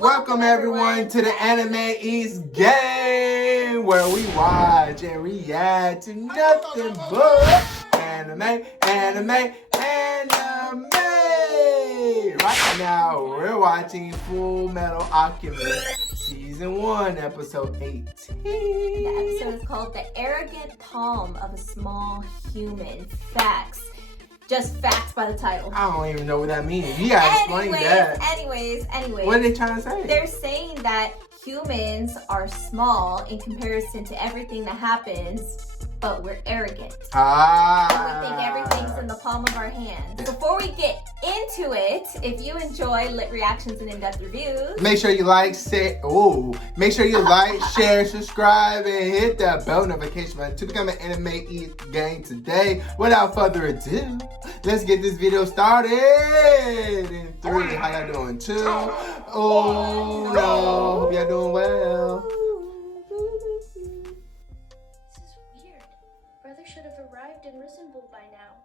Welcome everyone to the Anime Eats Gang, where we watch and react to nothing but anime. Right now, we're watching Fullmetal Alchemist Season 1, Episode 18. The episode is called The Arrogant Palm of a Small Human. Facts. Just facts by the title. I don't even know what that means. You gotta explain that. Anyways. What are they trying to say? They're saying that humans are small in comparison to everything that happens, but we're arrogant. We think everything's in the palm of our hands. Before we get into it, if you enjoy lit reactions and in-depth reviews, make sure you like, share, subscribe, and hit that bell notification button to become an Anime Eats Gang today. Without further ado, let's get this video started. In 3, how y'all doing? 2, oh no, hope y'all doing well. Brother should have arrived in Risenbull by now.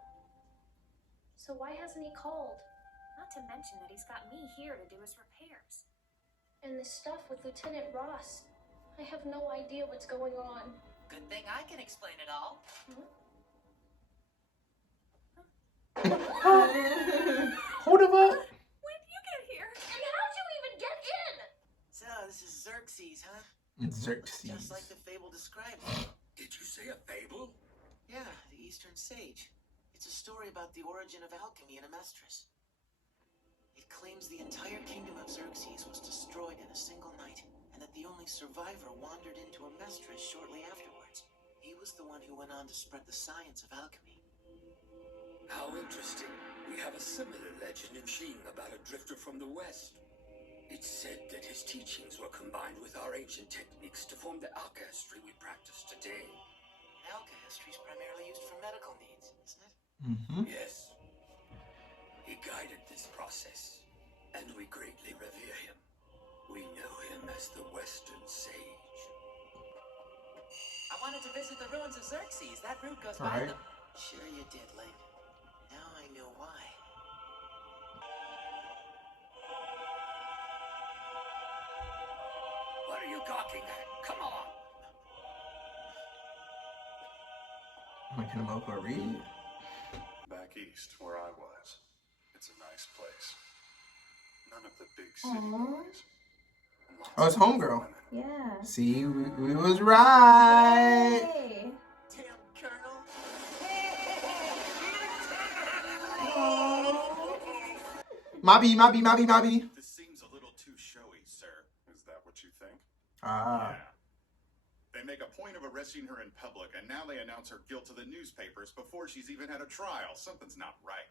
So why hasn't he called? Not to mention that he's got me here to do his repairs. And this stuff with Lieutenant Ross. I have no idea what's going on. Good thing I can explain it all. Hold up. When did you get here? And how'd you even get in? So, this is Xerxes, huh? Xerxes. Just like the fable described. Did you say a fable? Yeah, the Eastern Sage. It's a story about the origin of alchemy in Amestris. It claims the entire kingdom of Xerxes was destroyed in a single night, and that the only survivor wandered into Amestris shortly afterwards. He was the one who went on to spread the science of alchemy. How interesting. We have a similar legend in Xing about a drifter from the west. It's said that his teachings were combined with our ancient techniques to form the alchemy we practice today. Alchemy is primarily used for medical needs, isn't it? Mm-hmm. Yes. He guided this process, and we greatly revere him. We know him as the Western Sage. I wanted to visit the ruins of Xerxes. That route goes by Right. them. Sure you did, Ling. Now I know why. What are you gawking at? Come on! Making him up a read. Back east, where I was. It's a nice place. None of the big city noise. And lots Oh, it's of homegirl. women. yeah. See, we was right. Hey. Damn, Colonel. Mobby. This seems a little too showy, sir. Is that what you think? Ah. Yeah. They make a point of arresting her in public, and now they announce her guilt to the newspapers before she's even had a trial. Something's not right.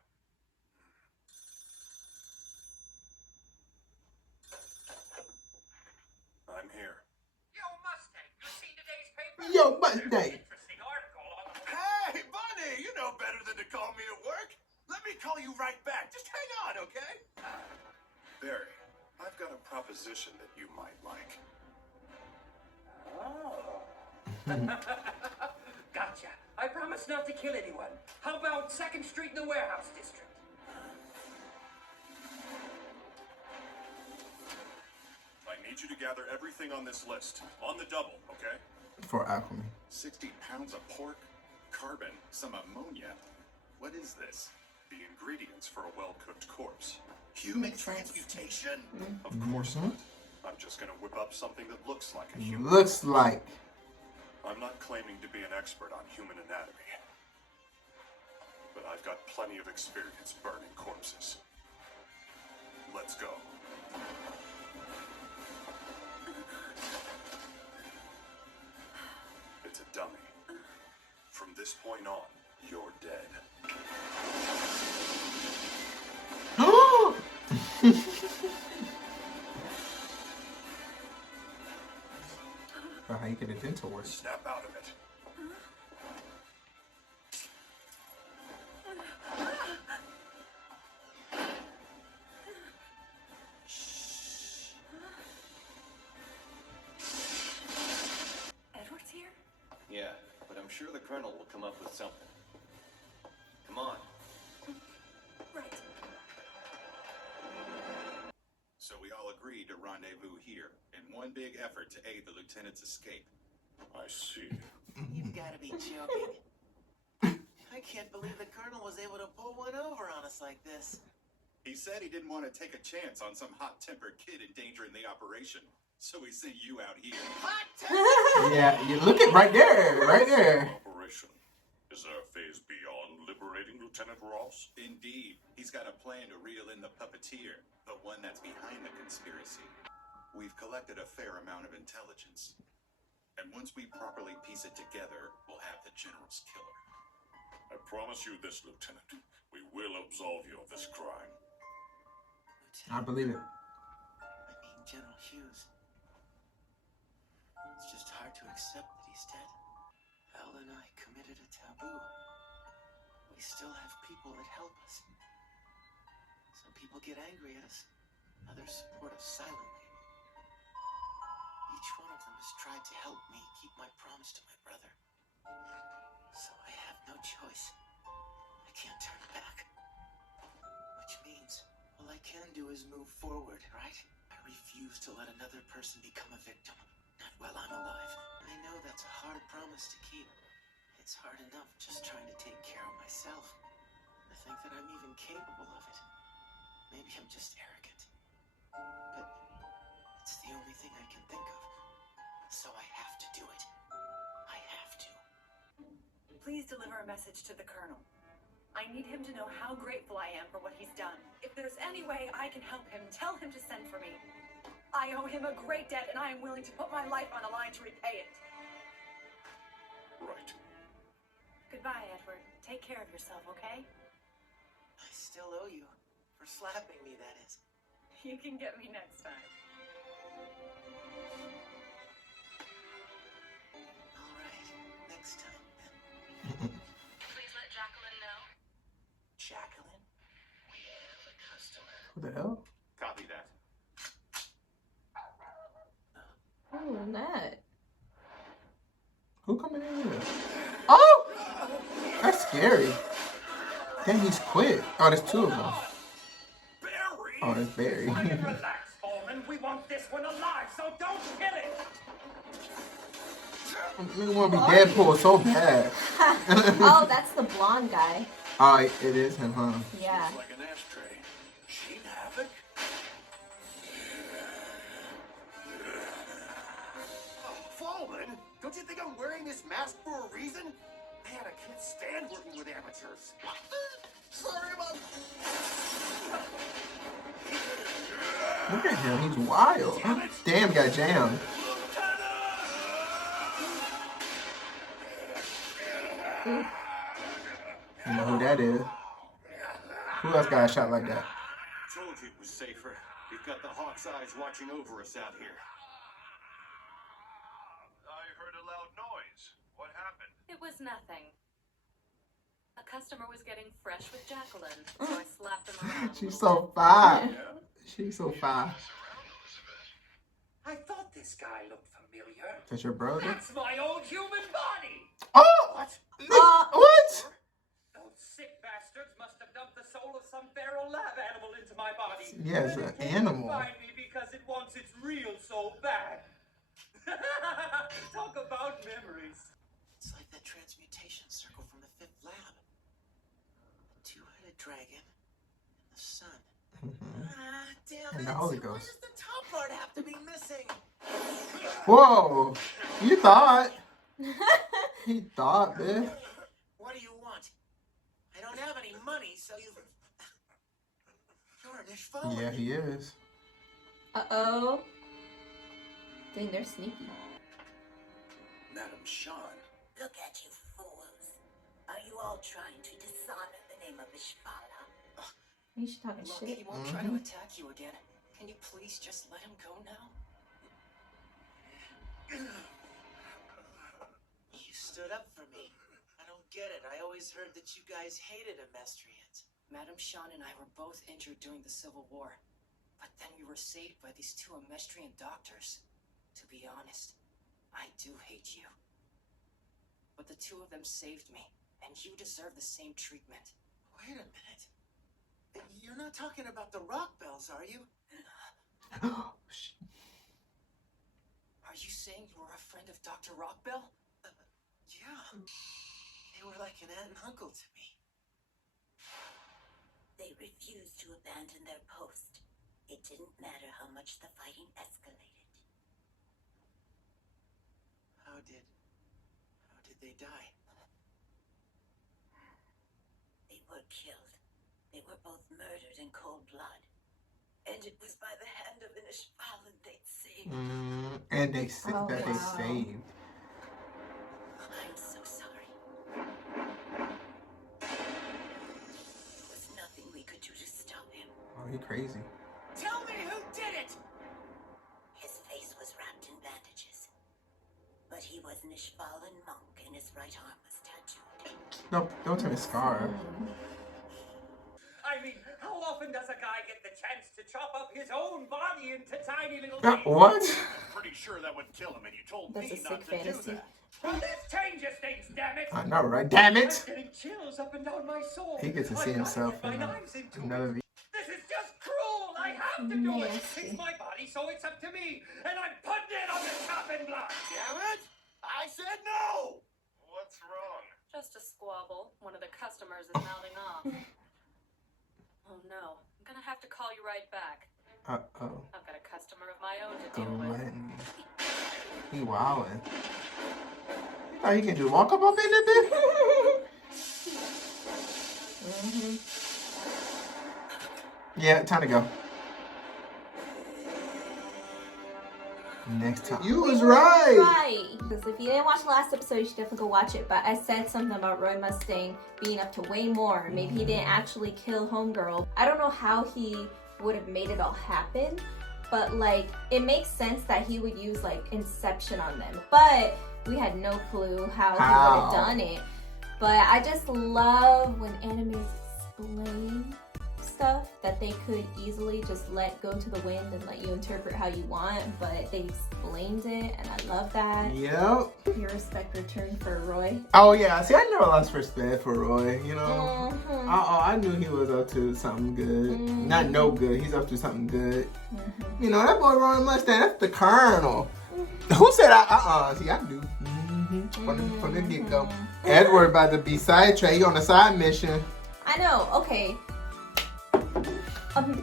I'm here. Yo, Mustang, you seen today's paper? Yo, Mustang. Interesting article on the... Hey, Bunny! You know better than to call me at work. Let me call you right back. Just hang on, okay? Barry, I've got a proposition that you might like. Oh. Gotcha. I promise not to kill anyone. How about 2nd Street in the Warehouse District? I need you to gather everything on this list. On the double, okay? For alchemy. 60 pounds of pork, carbon, some ammonia. What is this? The ingredients for a well-cooked corpse. Human transmutation? Of course not. I'm just gonna whip up something that looks like a human. Looks like. I'm not claiming to be an expert on human anatomy, but I've got plenty of experience burning corpses. Let's go. It's a dummy. From this point on, you're dead. How you get a dental work? Snap out of it. Edward's here? Yeah, but I'm sure the Colonel will come up with something. Come on. Right. So we all agree agreed to rendezvous here in one big effort to aid the lieutenant's escape. I see. You've got to be joking. I can't believe the Colonel was able to pull one over on us like this. He said he didn't want to take a chance on some hot-tempered kid endangering the operation, so he sent you out here. Yeah, you look at right there, right there. Operation. Is there a phase beyond liberating Lieutenant Ross? Indeed. He's got a plan to reel in the puppeteer, the one that's behind the conspiracy. We've collected a fair amount of intelligence. And once we properly piece it together, we'll have the General's killer. I promise you this, Lieutenant. We will absolve you of this crime. I believe it. I mean, General Hughes. It's just hard to accept that he's dead. Al and I committed a taboo. We still have people that help us. Some people get angry at us. Others support us silently. Each one of them has tried to help me keep my promise to my brother. So I have no choice. I can't turn back. Which means all I can do is move forward, right? I refuse to let another person become a victim. Not while I'm alive. I know that's a hard promise to keep. It's hard enough just trying to take care of myself. To think that I'm even capable of it. Maybe I'm just arrogant. But it's the only thing I can think of. So I have to do it. I have to. Please deliver a message to the Colonel. I need him to know how grateful I am for what he's done. If there's any way I can help him, tell him to send for me. I owe him a great debt, and I am willing to put my life on the line to repay it. Right. Goodbye, Edward. Take care of yourself, okay? I still owe you. For slapping me, that is. You can get me next time. All right. Next time, then. Please let Jacqueline know. Jacqueline? We have a customer. What the hell? Copy that. Who was that? Who coming in here? Oh! That's scary. Dang, he's quick. Oh, there's two of them. Barry! Oh, there's Barry. Relax, Foreman. We want this one alive, so don't kill it. I want to be Deadpool so bad. Oh, that's the blonde guy. Oh, it is him, huh? Yeah. Like an ashtray. She'd havoc. Foreman, don't you think I'm wearing this mask for a reason? Man, I can't stand working with amateurs. Sorry about. Look at him. He's wild. Damn, got jammed. You know who that is. Who else got a shot like that? Told you it was safer. We've got the Hawk's eyes watching over us out here. I heard a loud noise. What happened? It was nothing. A customer was getting fresh with Jacqueline, so I slapped him around. She's so fine. She's so fine. I thought this guy looked familiar. That's your brother? That's my old human body. Oh! What? What? Those sick bastards must have dumped the soul of some feral lab animal into my body. Yeah, it's Then an it came to animal. find me because it wants its real soul back. Talk about memories. It's like that transmutation circle from the 5th lab. The two-headed dragon and the sun. Damn And it. the Holy Why Ghost. does the top part have to be missing? Whoa! You thought. He thought, man. What do you want? I don't have any money, so you... You're an Ishvalan. Yeah, he is. Uh-oh. Dang, they're sneaky. Madam Sean. Look at you fools. Are you all trying to dishonor the name of Ishvala? You should talking Look, shit. he won't try to attack you again. Can you please just let him go now? You stood up for me. I don't get it. I always heard that you guys hated Amestrians. Madam Sean and I were both injured during the Civil War. But then we were saved by these two Amestrian doctors. To be honest, I do hate you. But the two of them saved me, and you deserve the same treatment. Wait a minute. You're not talking about the rock bells, are you? Are you saying you were a friend of Dr. Rockbell? Yeah. They were like an aunt and uncle to me. They refused to abandon their post. It didn't matter how much the fighting escalated. How did they die? They were killed. They were both murdered in cold blood. And it was by the hand of an Ishvalan they'd saved. And they said that they saved. I'm so sorry. There was nothing we could do to stop him. Oh, he crazy. Tell me who did it! His face was wrapped in bandages. But he was an Ishvalan monk and his right arm was tattooed. No, don't turn his scar. I mean, how often does a guy get the chance to chop up his own body into tiny little What? I'm pretty sure that would kill him, and you told That's me a not sick to fantasy. do that. Well, this changes things, damn it! I know, right? Damn it! I'm getting chills up and down my soul. He gets to see I've gotta himself get in my knives into another it. video. This is just cruel. I have to do it. Nasty. It's my body, so it's up to me. And I'm putting it on the chopping block. Damn it! I said no! What's wrong? Just a squabble. One of the customers is mouthing off. Oh no. I'm gonna have to call you right back. Uh-oh. I've got a customer of my own to Go deal with. ahead. He wildin'. You thought he can do walk up in it, bitch? Yeah, time to go. Next time. You was right. Right. Because if you didn't watch the last episode, you should definitely go watch it. But I said something about Roy Mustang being up to way more. Maybe he didn't actually kill Homegirl. I don't know how he would have made it all happen. But like, it makes sense that he would use like Inception on them. But we had no clue how he would have done it. But I just love when animes explain stuff that they could easily just let go to the wind and let you interpret how you want, but they explained it and I love that. Yep. Your respect returned for Roy. Oh yeah, see, I never lost respect for Roy, you know. I knew he was up to something good. Not no good, he's up to something good. You know, that boy Roy Mustang, that's the Colonel. Who said see, I do. From the get-go. Edward about to be sidetracked, he on a side mission. I know, okay.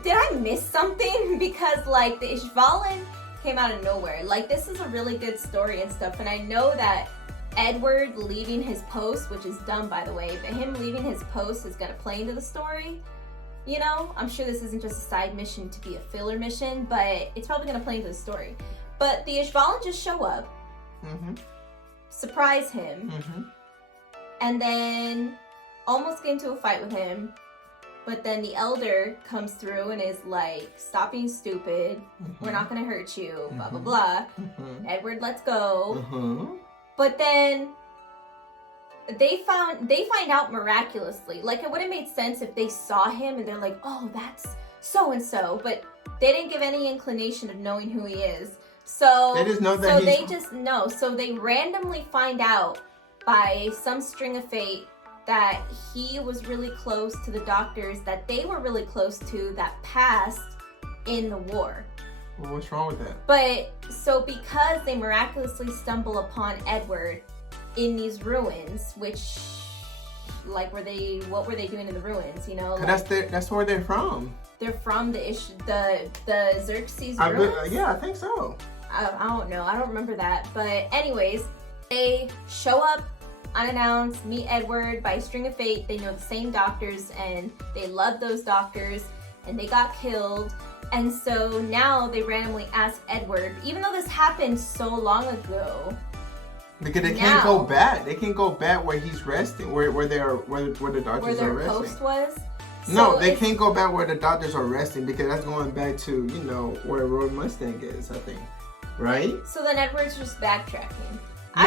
Did I miss something? Because like the Ishvalan came out of nowhere. Like this is a really good story and stuff, and I know that Edward leaving his post, which is dumb by the way, but him leaving his post is gonna play into the story. You know, I'm sure this isn't just a side mission to be a filler mission, but it's probably gonna play into the story. But the Ishvalan just show up, surprise him, and then almost get into a fight with him. But then the elder comes through and is like, stop being stupid. We're not going to hurt you. Blah, blah, blah. Edward, let's go. But then they find out miraculously. Like, it would have made sense if they saw him and they're like, oh, that's so-and-so. But they didn't give any inclination of knowing who he is. So they just know that they just know. So they randomly find out by some string of fate that he was really close to the doctors that they were really close to that passed in the war. Well, what's wrong with that? But so because they miraculously stumble upon Edward in these ruins, which like what were they doing in the ruins, you know? Like, that's where they're from. They're from the Xerxes ruins? Yeah, I think so. I don't know. I don't remember that. But anyways, they show up unannounced, meet Edward by a string of fate. They know the same doctors and they love those doctors and they got killed. And so now they randomly ask Edward, even though this happened so long ago. Because they can't go back. They can't go back where he's resting, where the doctors where their are resting. post was. No, they can't go back where the doctors are resting because that's going back to, you know, where Roy Mustang is, I think. Right? So then Edward's just backtracking. No,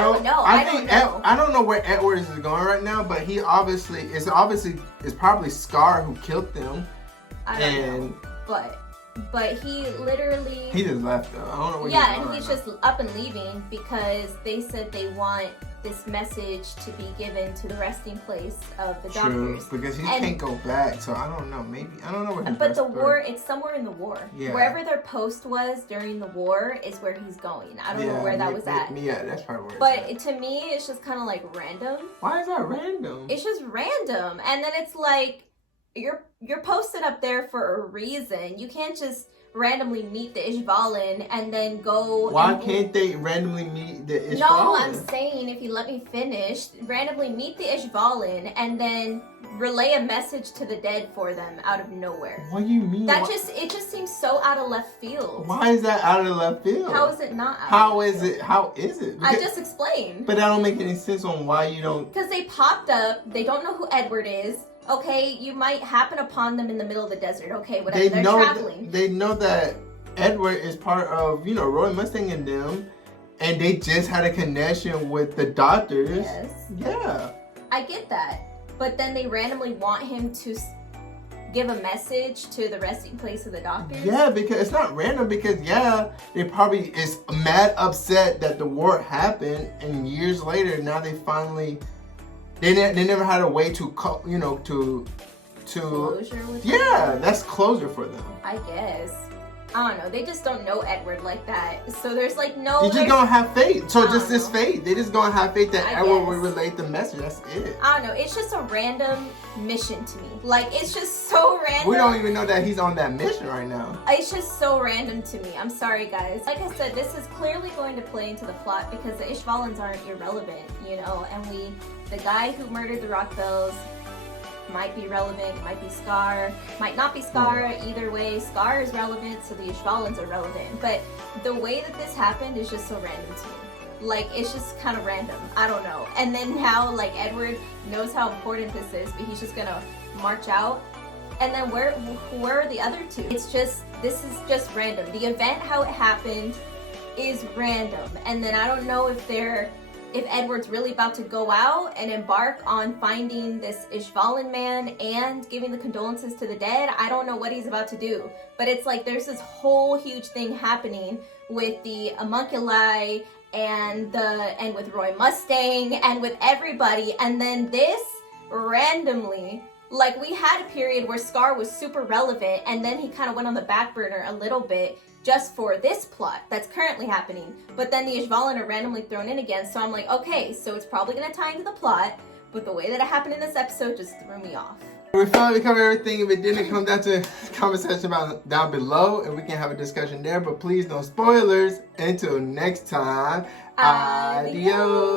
I don't know. I don't know where Edward is going right now, but it's probably Scar who killed them. I don't know. But he just left though. I don't know where and he's just up and leaving because they said they want this message to be given to the resting place of the True, doctors. because he can't go back, so I don't know. Maybe I don't know where. But the war, it's somewhere in the war. Yeah. Wherever their post was during the war is where he's going. I don't know where that was at. Yeah, that's probably where. But to me, it's just kind of like random. Why is that random? It's just random, and then it's like you're posted up there for a reason. You can't just randomly meet the Ishvalan and then go. Why can't they randomly meet the Ishvalan? No, I'm saying, if you let me finish, randomly meet the Ishvalan and then relay a message to the dead for them out of nowhere. What do you mean? It just seems so out of left field. Why is that out of left field? How is it not out How of is left it? How is it? I just explained. But that don't make any sense on why you don't. Because they popped up. They don't know who Edward is. Okay, you might happen upon them in the middle of the desert. Okay, whatever. They're traveling. They know that Edward is part of, Roy Mustang and them, and they just had a connection with the doctors. Yes. Yeah. I get that. But then they randomly want him to give a message to the resting place of the doctors. Yeah, because it's not random, because they probably is mad upset that the war happened, and years later, now they finally, they never had a way to closure with them? That's closure for them. I guess. I don't know. They just don't know Edward like that. So there's like no... They just gonna have faith. So just this faith. They just gonna have faith that Edward will relate the message. That's it. I don't know. It's just a random mission to me. Like, it's just so random. We don't even know that he's on that mission right now. It's just so random to me. I'm sorry, guys. Like I said, this is clearly going to play into the plot because the Ishvalans aren't irrelevant, and the guy who murdered the Rockbells might be relevant, might be Scar, might not be Scar. Either way, Scar is relevant, so the Ishvalans are relevant. But the way that this happened is just so random to me. Like, it's just kind of random. I don't know. And then now, like, Edward knows how important this is, but he's just gonna march out. And then where are the other two? This is just random. The event, how it happened, is random. And then I don't know if Edward's really about to go out and embark on finding this Ishvalan man and giving the condolences to the dead. I don't know what he's about to do. But it's like there's this whole huge thing happening with the homunculi and with Roy Mustang and with everybody. And then this randomly, like, we had a period where Scar was super relevant and then he kind of went on the back burner a little bit just for this plot that's currently happening. But then the Ishvalan are randomly thrown in again, so I'm like, okay, so it's probably gonna tie into the plot, but the way that it happened in this episode just threw me off. We finally covered everything. If it didn't, come down to the comment section down below and we can have a discussion there, but please no spoilers. Until next time, adios.